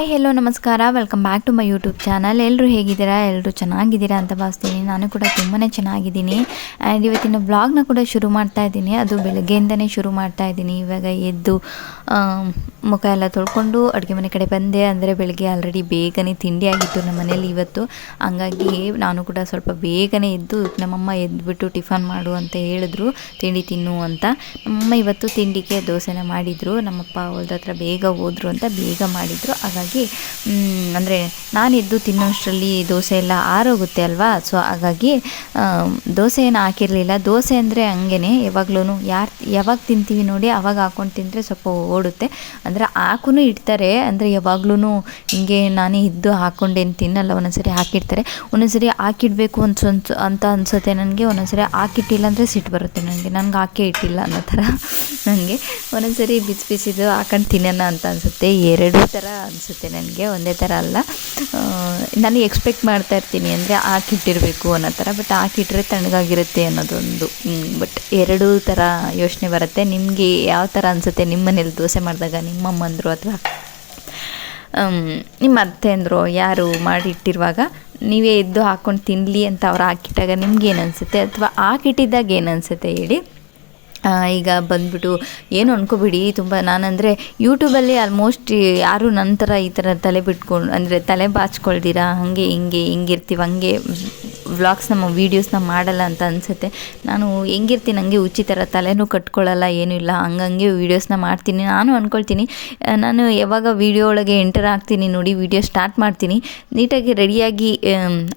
Hi hello ನಮಸ್ಕಾರ, welcome back to my YouTube channel. ಎಲ್ಲರೂ ಹೇಗಿದ್ದೀರಾ? ಎಲ್ಲರೂ ಚೆನ್ನಾಗಿದ್ದೀರಾ ಅಂತ ಭಾವಿಸ್ತೀನಿ. ನಾನು ಕೂಡ ತುಂಬಾ ಚೆನ್ನಾಗಿದ್ದೀನಿ. ಆ್ಯಂಡ್ ಇವತ್ತಿನ ವ್ಲಾಗ್ನ ಕೂಡ ಶುರು ಮಾಡ್ತಾ ಇದ್ದೀನಿ. ಅದು ಬೆಳಗ್ಗೆಯಿಂದನೇ ಶುರು ಮಾಡ್ತಾ ಇದ್ದೀನಿ. ಇವಾಗ ಎದ್ದು ಮುಖ ಎಲ್ಲ ತೊಳ್ಕೊಂಡು ಅಡುಗೆ ಮನೆ ಕಡೆ ಬಂದೆ. ಅಂದರೆ ಬೆಳಗ್ಗೆ ಆಲ್ರೆಡಿ ಬೇಗನೆ ತಿಂಡಿ ಆಗಿತ್ತು ನಮ್ಮ ಮನೇಲಿ ಇವತ್ತು. ಹಂಗಾಗಿ ನಾನು ಕೂಡ ಸ್ವಲ್ಪ ಬೇಗನೆ ಎದ್ದು ನಮ್ಮಮ್ಮ ಎದ್ದುಬಿಟ್ಟು ಟಿಫನ್ ಮಾಡು ಅಂತ ಹೇಳಿದ್ರು, ತಿಂಡಿ ತಿನ್ನು ಅಂತ. ನಮ್ಮಮ್ಮ ಇವತ್ತು ತಿಂಡಿಗೆ ದೋಸೆನ ಮಾಡಿದರು. ನಮ್ಮಪ್ಪ ಹೊಲ್ದ ಹತ್ರ ಬೇಗ ಹೋದರು ಅಂತ ಬೇಗ ಮಾಡಿದರು. ಹಾಗಾಗಿ ಅಂದರೆ ನಾನಿದ್ದು ತಿನ್ನೋಷ್ಟರಲ್ಲಿ ದೋಸೆ ಎಲ್ಲ ಆರೋಗುತ್ತೆ ಅಲ್ವಾ. ಸೊ ಹಾಗಾಗಿ ದೋಸೆ ಏನು ಹಾಕಿರಲಿಲ್ಲ. ದೋಸೆ ಅಂದರೆ ಹಂಗೇ ಯಾವಾಗ್ಲೂ ಯಾವಾಗ ತಿಂತೀವಿ ನೋಡಿ ಅವಾಗ ಹಾಕ್ಕೊಂಡು ತಿಂದರೆ ಸ್ವಲ್ಪ ಓಡುತ್ತೆ. ಅಂದರೆ ಹಾಕೂ ಇಡ್ತಾರೆ, ಅಂದರೆ ಯಾವಾಗ್ಲೂ ಹಿಂಗೆ ನಾನೇ ಇದ್ದು ಹಾಕ್ಕೊಂಡೇನು ತಿನ್ನಲ್ಲ. ಒಂದೊಂದ್ಸರಿ ಹಾಕಿರ್ತಾರೆ, ಒಂದೊಂದ್ಸರಿ ಹಾಕಿಡಬೇಕು ಅಂತ ಅನಿಸುತ್ತೆ ನನಗೆ. ಒಂದೊಂದ್ಸರಿ ಹಾಕಿಟ್ಟಿಲ್ಲ ಅಂದರೆ ಸಿಟ್ಟು ಬರುತ್ತೆ ನನಗೆ ಹಾಕೇ ಇಟ್ಟಿಲ್ಲ ಅನ್ನೋ ಥರ. ನನಗೆ ಒಂದೊಂದ್ಸರಿ ಬಿಸಿದು ಹಾಕೊಂಡು ತಿನ್ನೋಣ ಅಂತ ಅನಿಸುತ್ತೆ. ಎರಡೂ ಥರ ಅನಿಸುತ್ತೆ ನನಗೆ, ಒಂದೇ ಥರ ಅಲ್ಲ. ನಾನು ಎಕ್ಸ್ಪೆಕ್ಟ್ ಮಾಡ್ತಾ ಇರ್ತೀನಿ ಅಂದರೆ ಹಾಕಿಟ್ಟಿರಬೇಕು ಅನ್ನೋ ಥರ, ಬಟ್ ಹಾಕಿಟ್ರೆ ತಣ್ಣಗಾಗಿರುತ್ತೆ ಅನ್ನೋದೊಂದು. ಬಟ್ ಎರಡೂ ಥರ ಯೋಚನೆ ಬರುತ್ತೆ. ನಿಮಗೆ ಯಾವ ಥರ ಅನಿಸುತ್ತೆ ನಿಮ್ಮ ಮನೇಲಿ ದೋಸೆ ಮಾಡಿದಾಗ? ನಿಮ್ಮಮ್ಮಂದರು ಅಥವಾ ನಿಮ್ಮ ಅತ್ತೆ ಅಂದರು ಯಾರು ಮಾಡಿಟ್ಟಿರುವಾಗ ನೀವೇ ಎದ್ದು ಹಾಕ್ಕೊಂಡು ತಿನ್ನಲಿ ಅಂತ ಅವ್ರು ಹಾಕಿಟ್ಟಾಗ ನಿಮ್ಗೇನು ಅನಿಸುತ್ತೆ? ಅಥವಾ ಹಾಕಿಟ್ಟಿದ್ದಾಗ ಏನು ಅನಿಸುತ್ತೆ ಹೇಳಿ. ಈಗ ಬಂದುಬಿಟ್ಟು ಏನು ಅನ್ಕೋಬಿಡಿ, ತುಂಬ ನಾನಂದರೆ ಯೂಟ್ಯೂಬಲ್ಲಿ ಆಲ್ಮೋಸ್ಟ್ ಯಾರು ನನ್ನ ಥರ ಈ ಥರ ತಲೆ ಬಿಟ್ಕೊಂಡು ಅಂದರೆ ತಲೆ ಬಾಚ್ಕೊಳ್ದಿರಾ ಹಾಗೆ ಹಿಂಗಿರ್ತೀವಿ ಹಂಗೆ ವ್ಲಾಗ್ಸ್ ನಮ್ಮ ವೀಡಿಯೋಸ್ನ ಮಾಡಲ್ಲ ಅಂತ ಅನಿಸುತ್ತೆ. ನಾನು ಹೆಂಗಿರ್ತೀನಿ ಹಂಗೆ ಹುಚ್ಚಿ ಥರ ತಲೆನೂ ಕಟ್ಕೊಳ್ಳಲ್ಲ, ಏನೂ ಇಲ್ಲ, ಹಂಗಂಗೆ ವೀಡಿಯೋಸ್ನ ಮಾಡ್ತೀನಿ. ನಾನು ಅಂದ್ಕೊಳ್ತೀನಿ, ನಾನು ಯಾವಾಗ ವೀಡಿಯೋ ಒಳಗೆ ಎಂಟರ್ ಆಗ್ತೀನಿ ನೋಡಿ, ವೀಡಿಯೋ ಸ್ಟಾರ್ಟ್ ಮಾಡ್ತೀನಿ, ನೀಟಾಗಿ ರೆಡಿಯಾಗಿ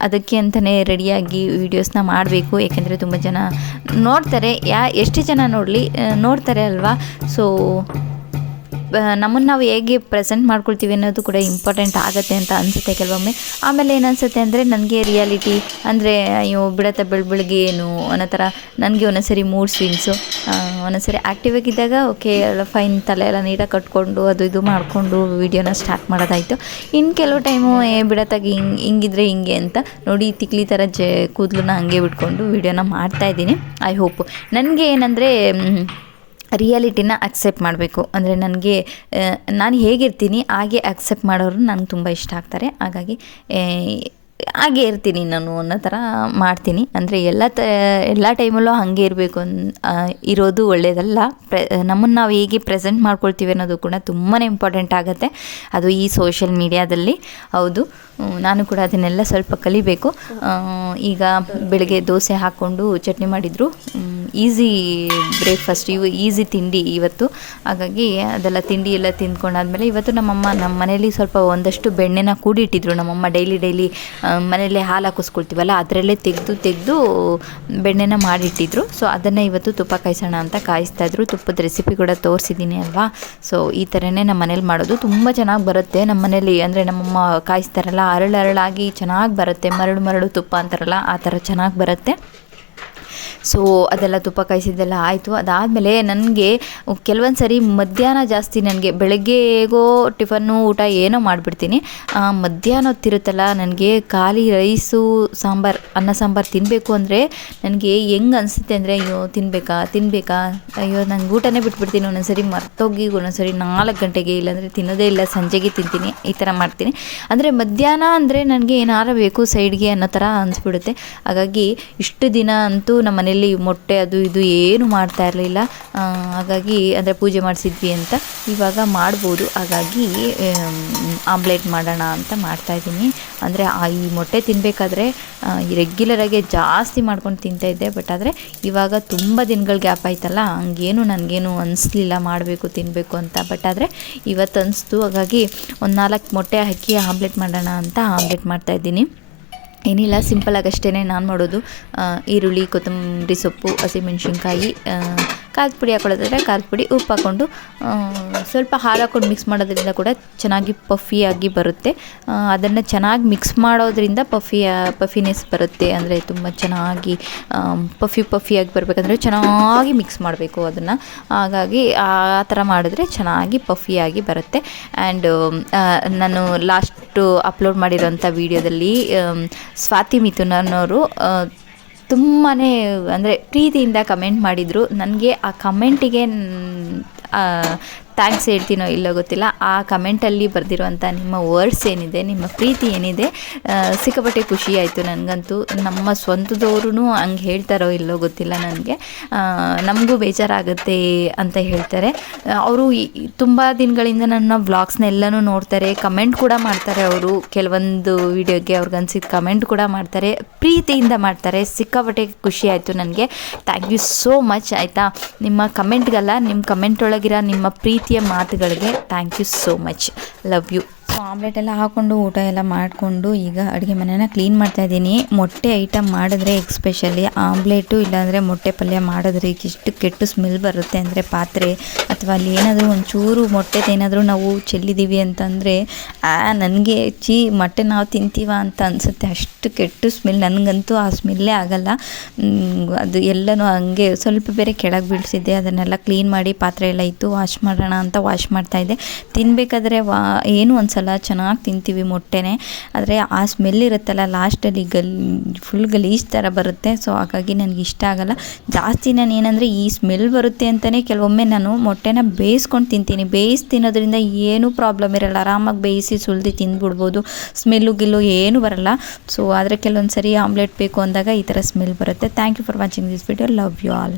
ಅದಕ್ಕೆ ಅಂತಲೇ ರೆಡಿಯಾಗಿ ವೀಡಿಯೋಸ್ನ ಮಾಡಬೇಕು. ಏಕೆಂದರೆ ತುಂಬ ಜನ ನೋಡ್ತಾರೆ, ಎಷ್ಟು ಜನ ನೋಡ್ತಾರೆ ಅಲ್ವಾ. ಸೊ ನಮ್ಮನ್ನು ನಾವು ಹೇಗೆ ಪ್ರೆಸೆಂಟ್ ಮಾಡ್ಕೊಳ್ತೀವಿ ಅನ್ನೋದು ಕೂಡ ಇಂಪಾರ್ಟೆಂಟ್ ಆಗುತ್ತೆ ಅಂತ ಅನಿಸುತ್ತೆ ಕೆಲವೊಮ್ಮೆ. ಆಮೇಲೆ ಏನು ಅನಿಸುತ್ತೆ ಅಂದರೆ ನನಗೆ ರಿಯಾಲಿಟಿ ಅಂದರೆ ಅಯ್ಯೋ ಬಿಡತ್ತೆ ಬೆಳಗ್ಗೆ ಏನು ಅನ್ನೋ ಥರ ನನಗೆ ಒಂದೊಂದ್ಸರಿ ಮೂಡ್ ಸ್ವಿಂಗ್ಸು. ಒಂದೊಂದ್ಸರಿ ಆ್ಯಕ್ಟಿವ್ ಆಗಿದ್ದಾಗ ಓಕೆ ಎಲ್ಲ ಫೈನ್, ತಲೆ ಎಲ್ಲ ನೀಟಾಗಿ ಕಟ್ಕೊಂಡು ಅದು ಇದು ಮಾಡಿಕೊಂಡು ವೀಡಿಯೋನ ಸ್ಟಾರ್ಟ್ ಮಾಡೋದಾಯಿತು. ಇನ್ನು ಕೆಲವು ಟೈಮು ಬಿಡತ್ತಾಗಿ ಹಿಂಗಿದ್ರೆ ಹಿಂಗೆ ಅಂತ ನೋಡಿ ತಿಕ್ಲಿ ಥರ ಕೂದಲನ್ನ ಹಂಗೆ ಬಿಟ್ಕೊಂಡು ವೀಡಿಯೋನ ಮಾಡ್ತಾಯಿದ್ದೀನಿ. ಐ ಹೋಪ್ ನನಗೆ ಏನಂದರೆ ರಿಯಾಲಿಟಿನ ಅಕ್ಸೆಪ್ಟ್ ಮಾಡಬೇಕು. ಅಂದರೆ ನನಗೆ ನಾನು ಹೇಗಿರ್ತೀನಿ ಹಾಗೆ ಅಕ್ಸೆಪ್ಟ್ ಮಾಡೋರು ನನಗೆ ತುಂಬ ಇಷ್ಟ ಆಗ್ತಾರೆ. ಹಾಗಾಗಿ ಹಾಗೆ ಇರ್ತೀನಿ ನಾನು ಅನ್ನೋ ಥರ ಮಾಡ್ತೀನಿ. ಅಂದರೆ ಎಲ್ಲ ಟೈಮಲ್ಲೂ ಹಾಗೆ ಇರಬೇಕು ಇರೋದು ಒಳ್ಳೆಯದಲ್ಲ. ನಮ್ಮನ್ನು ನಾವು ಹೇಗೆ ಪ್ರೆಸೆಂಟ್ ಮಾಡ್ಕೊಳ್ತೀವಿ ಅನ್ನೋದು ಕೂಡ ತುಂಬಾ ಇಂಪಾರ್ಟೆಂಟ್ ಆಗುತ್ತೆ, ಅದು ಈ ಸೋಷಿಯಲ್ ಮೀಡಿಯಾದಲ್ಲಿ. ಹೌದು, ನಾನು ಕೂಡ ಅದನ್ನೆಲ್ಲ ಸ್ವಲ್ಪ ಕಲಿಬೇಕು. ಈಗ ಬೆಳಗ್ಗೆ ದೋಸೆ ಹಾಕ್ಕೊಂಡು ಚಟ್ನಿ ಮಾಡಿದರು, ಈಸಿ ಬ್ರೇಕ್ಫಾಸ್ಟ್, ಈಸಿ ತಿಂಡಿ ಇವತ್ತು. ಹಾಗಾಗಿ ಅದೆಲ್ಲ ತಿಂಡಿ ಎಲ್ಲ ತಿಂದ್ಕೊಂಡಾದ್ಮೇಲೆ ಇವತ್ತು ನಮ್ಮ ಮನೇಲಿ ಸ್ವಲ್ಪ ಒಂದಷ್ಟು ಬೆಣ್ಣೆನ ಕೂಡಿಟ್ಟಿದ್ರು. ನಮ್ಮಮ್ಮ ಡೈಲಿ ಮನೆಯಲ್ಲೇ ಹಾಲು ಹಾಕಿಸ್ಕೊಳ್ತೀವಲ್ಲ ಅದರಲ್ಲೇ ತೆಗೆದು ಬೆಣ್ಣೆನ ಮಾಡಿಟ್ಟಿದ್ರು. ಸೊ ಅದನ್ನು ಇವತ್ತು ತುಪ್ಪ ಕಾಯಿಸೋಣ ಅಂತ ಕಾಯಿಸ್ತಾಯಿದ್ರು. ತುಪ್ಪದ ರೆಸಿಪಿ ಕೂಡ ತೋರಿಸಿದ್ದೀನಿ ಅಲ್ವಾ. ಸೊ ಈ ಥರನೇ ನಮ್ಮ ಮನೇಲಿ ಮಾಡೋದು, ತುಂಬ ಚೆನ್ನಾಗಿ ಬರುತ್ತೆ ನಮ್ಮ ಮನೇಲಿ. ಅಂದರೆ ನಮ್ಮಮ್ಮ ಕಾಯಿಸ್ತಾರಲ್ಲ ಅರಳಾಗಿ ಚೆನ್ನಾಗಿ ಬರುತ್ತೆ, ಮರಳು ತುಪ್ಪ ಅಂತಾರಲ್ಲ ಆ ಥರ ಚೆನ್ನಾಗಿ ಬರುತ್ತೆ. ಸೊ ಅದೆಲ್ಲ ತುಪ್ಪ ಕಾಯಿಸಿದ್ದೆಲ್ಲ ಆಯಿತು. ಅದಾದಮೇಲೆ ನನಗೆ ಕೆಲವೊಂದು ಸರಿ ಮಧ್ಯಾಹ್ನ ಜಾಸ್ತಿ, ನನಗೆ ಬೆಳಗ್ಗೆ ಹೇಗೋ ಟಿಫನ್ನು ಊಟ ಏನೋ ಮಾಡಿಬಿಡ್ತೀನಿ. ಮಧ್ಯಾಹ್ನ ಹೊತ್ತಿರುತ್ತಲ್ಲ ನನಗೆ ಖಾಲಿ ರೈಸು ಅನ್ನ ಸಾಂಬಾರು ತಿನ್ನಬೇಕು ಅಂದರೆ ನನಗೆ ಹೆಂಗೆ ಅನಿಸುತ್ತೆ ಅಂದರೆ ಅಯ್ಯೋ ತಿನ್ನಬೇಕಾ ಅಯ್ಯೋ ನಂಗೆ ಊಟನೇ ಬಿಟ್ಬಿಡ್ತೀನಿ. ಒಂದೊಂದ್ಸರಿ ಮರ್ತೋಗಿ ಒಂದೊಂದ್ಸರಿ 4 ಗಂಟೆಗೆ, ಇಲ್ಲಾಂದರೆ ತಿನ್ನೋದೇ ಇಲ್ಲ, ಸಂಜೆಗೆ ತಿಂತೀನಿ, ಈ ಥರ ಮಾಡ್ತೀನಿ. ಅಂದರೆ ಮಧ್ಯಾಹ್ನ ಅಂದರೆ ನನಗೆ ಏನಾರ ಬೇಕು ಸೈಡ್ಗೆ ಅನ್ನೋ ಥರ ಅನಿಸ್ಬಿಡುತ್ತೆ. ಹಾಗಾಗಿ ಇಷ್ಟು ದಿನ ಅಂತೂ ನಮ್ಮ ಮನೇಲಿ ಮೊಟ್ಟೆ ಅದು ಇದು ಏನು ಮಾಡ್ತಾ ಇರಲಿಲ್ಲ. ಹಾಗಾಗಿ ಅಂದರೆ ಪೂಜೆ ಮಾಡಿಸಿದ್ವಿ ಅಂತ ಇವಾಗ ಮಾಡ್ಬೋದು. ಹಾಗಾಗಿ ಆಮ್ಲೆಟ್ ಮಾಡೋಣ ಅಂತ ಮಾಡ್ತಾಯಿದ್ದೀನಿ. ಅಂದರೆ ಈ ಮೊಟ್ಟೆ ತಿನ್ನಬೇಕಾದ್ರೆ ರೆಗ್ಯುಲರಾಗಿ ಜಾಸ್ತಿ ಮಾಡ್ಕೊಂಡು ತಿಂತಾಯಿದ್ದೆ. ಬಟ್ ಆದರೆ ಇವಾಗ ತುಂಬ ದಿನಗಳ ಗ್ಯಾಪ್ ಆಯ್ತಲ್ಲ, ಹಂಗೇನು ನನಗೇನು ಅನಿಸ್ಲಿಲ್ಲ ಮಾಡಬೇಕು ತಿನ್ನಬೇಕು ಅಂತ. ಬಟ್ ಆದರೆ ಇವತ್ತು ಅನಿಸ್ತು. ಹಾಗಾಗಿ ಒಂದು 4 ಮೊಟ್ಟೆ ಹಾಕಿ ಆಮ್ಲೆಟ್ ಮಾಡೋಣ ಅಂತ ಆಮ್ಲೆಟ್ ಮಾಡ್ತಾಯಿದ್ದೀನಿ. ಏನಿಲ್ಲ, ಸಿಂಪಲಾಗಷ್ಟೇ ನಾನು ಮಾಡೋದು. ಈರುಳ್ಳಿ, ಕೊತ್ತಂಬರಿ ಸೊಪ್ಪು, ಹಸಿಮೆಣ್ಸಿನ್ಕಾಯಿ, ಖಾರದ ಪುಡಿ ಹಾಕೊಳ್ಳೋದಾದರೆ ಖಾರದ ಪುಡಿ, ಉಪ್ಪು ಹಾಕ್ಕೊಂಡು ಸ್ವಲ್ಪ ಹಾಲು ಹಾಕ್ಕೊಂಡು ಮಿಕ್ಸ್ ಮಾಡೋದ್ರಿಂದ ಕೂಡ ಚೆನ್ನಾಗಿ ಪಫಿಯಾಗಿ ಬರುತ್ತೆ. ಅದನ್ನು ಚೆನ್ನಾಗಿ ಮಿಕ್ಸ್ ಮಾಡೋದ್ರಿಂದ ಪಫಿನೆಸ್ ಬರುತ್ತೆ. ಅಂದರೆ ತುಂಬ ಚೆನ್ನಾಗಿ ಪಫಿಯಾಗಿ ಬರಬೇಕಂದ್ರೆ ಚೆನ್ನಾಗಿ ಮಿಕ್ಸ್ ಮಾಡಬೇಕು ಅದನ್ನು. ಹಾಗಾಗಿ ಆ ಥರ ಮಾಡಿದ್ರೆ ಚೆನ್ನಾಗಿ ಪಫಿಯಾಗಿ ಬರುತ್ತೆ. ಆ್ಯಂಡ್ ನಾನು ಲಾಸ್ಟು ಅಪ್ಲೋಡ್ ಮಾಡಿರೋಂಥ ವೀಡಿಯೋದಲ್ಲಿ ಸ್ವಾತಿ ಮಿಥುನನ್ನವರು ತುಂಬಾ ಅಂದರೆ ಪ್ರೀತಿಯಿಂದ ಕಮೆಂಟ್ ಮಾಡಿದರು. ನನಗೆ ಆ ಕಮೆಂಟಿಗೆ ಥ್ಯಾಂಕ್ಸ್ ಹೇಳ್ತೀನೋ ಇಲ್ಲೋ ಗೊತ್ತಿಲ್ಲ. ಆ ಕಮೆಂಟಲ್ಲಿ ಬರೆದಿರುವಂಥ ನಿಮ್ಮ ವರ್ಡ್ಸ್ ಏನಿದೆ, ನಿಮ್ಮ ಪ್ರೀತಿ ಏನಿದೆ, ಸಿಕ್ಕಾಪಟ್ಟೆ ಖುಷಿ ಆಯಿತು ನನಗಂತೂ. ನಮ್ಮ ಸ್ವಂತದವ್ರೂ ಹಂಗೆ ಹೇಳ್ತಾರೋ ಇಲ್ಲೋ ಗೊತ್ತಿಲ್ಲ ನನಗೆ. ನಮಗೂ ಬೇಜಾರಾಗುತ್ತೆ ಅಂತ ಹೇಳ್ತಾರೆ ಅವರು. ತುಂಬ ದಿನಗಳಿಂದ ನನ್ನ ವ್ಲಾಗ್ಸ್ನೆಲ್ಲನೂ ನೋಡ್ತಾರೆ, ಕಮೆಂಟ್ ಕೂಡ ಮಾಡ್ತಾರೆ ಅವರು. ಕೆಲವೊಂದು ವಿಡಿಯೋಗೆ ಅವ್ರಿಗೆ ಅನ್ಸಿದ್ದು ಕಮೆಂಟ್ ಕೂಡ ಮಾಡ್ತಾರೆ, ಪ್ರೀತಿಯಿಂದ ಮಾಡ್ತಾರೆ. ಸಿಕ್ಕಾಪಟ್ಟೆ ಖುಷಿ ಆಯಿತು ನನಗೆ. Thank you so much. ಆಯಿತಾ, ನಿಮ್ಮ ಕಮೆಂಟ್ಗಲ್ಲ, ನಿಮ್ಮ ಕಮೆಂಟ್ ಒಳಗಿರೋ ನಿಮ್ಮ ಪ್ರೀತಿಯ ಮಾತುಗಳಿಗೆ thank you so much. Love you. So omelette ಎಲ್ಲ ಹಾಕ್ಕೊಂಡು ಊಟ ಎಲ್ಲ ಮಾಡಿಕೊಂಡು ಈಗ ಅಡುಗೆ ಮನೆನ ಕ್ಲೀನ್ ಮಾಡ್ತಾಯಿದ್ದೀನಿ. ಮೊಟ್ಟೆ ಐಟಮ್ ಮಾಡಿದ್ರೆ ಎಕ್ಸ್ಪೆಷಲಿ ಆಮ್ಲೆಟು ಇಲ್ಲಾಂದರೆ ಮೊಟ್ಟೆ ಪಲ್ಯ ಮಾಡಿದ್ರೆ ಇಷ್ಟು ಕೆಟ್ಟು ಸ್ಮೆಲ್ ಬರುತ್ತೆ ಅಂದರೆ ಪಾತ್ರೆ ಅಥವಾ ಅಲ್ಲಿ ಏನಾದರೂ ಒಂಚೂರು ಮೊಟ್ಟೆದೇನಾದರೂ ನಾವು ಚೆಲ್ಲಿದ್ದೀವಿ ಅಂತಂದರೆ ನನಗೆ ಮೊಟ್ಟೆ ನಾವು ತಿಂತೀವ ಅಂತ ಅನಿಸುತ್ತೆ. ಅಷ್ಟು ಕೆಟ್ಟು ಸ್ಮೆಲ್. ನನಗಂತೂ ಆ ಸ್ಮೆಲ್ಲೇ ಆಗಲ್ಲ. ಅದು ಎಲ್ಲನೂ ಹಂಗೆ ಸ್ವಲ್ಪ ಬೇರೆ ಕೆಳಗೆ ಬೀಳಿಸಿದ್ದೆ. ಅದನ್ನೆಲ್ಲ ಕ್ಲೀನ್ ಮಾಡಿ ಪಾತ್ರೆ ಎಲ್ಲ ಇತ್ತು, ವಾಶ್ ಮಾಡೋಣ ಅಂತ ವಾಶ್ ಮಾಡ್ತಾಯಿದ್ದೆ. ತಿನ್ನಬೇಕಾದ್ರೆ ಏನು ಒಂದ್ಸಲ ಚೆನ್ನಾಗಿ ತಿಂತೀವಿ ಮೊಟ್ಟೆನೇ, ಆದರೆ ಆ ಸ್ಮೆಲ್ ಇರುತ್ತಲ್ಲ ಲಾಸ್ಟಲ್ಲಿ ಫುಲ್ ಗಲೀಜ್ ಥರ ಬರುತ್ತೆ. ಸೊ ಹಾಗಾಗಿ ನನಗೆ ಇಷ್ಟ ಆಗಲ್ಲ ಜಾಸ್ತಿ. ನಾನು ಏನಂದರೆ ಈ ಸ್ಮೆಲ್ ಬರುತ್ತೆ ಅಂತಲೇ ಕೆಲವೊಮ್ಮೆ ನಾನು ಮೊಟ್ಟೆನ ಬೇಯಿಸ್ಕೊಂಡು ತಿಂತೀನಿ. ಬೇಯಿಸಿ ತಿನ್ನೋದ್ರಿಂದ ಏನೂ ಪ್ರಾಬ್ಲಮ್ ಇರಲ್ಲ, ಆರಾಮಾಗಿ ಬೇಯಿಸಿ ಸುಲ್ದು ತಿಂದ್ಬಿಡ್ಬೋದು, ಸ್ಮೆಲ್ಲು ಗಿಲ್ಲು ಏನೂ ಬರಲ್ಲ. ಸೊ ಆದರೆ ಕೆಲವೊಂದು ಸರಿ ಆಮ್ಲೆಟ್ ಬೇಕು ಅಂದಾಗ ಈ ಥರ ಸ್ಮೆಲ್ ಬರುತ್ತೆ. Thank you for watching this video. Love you all.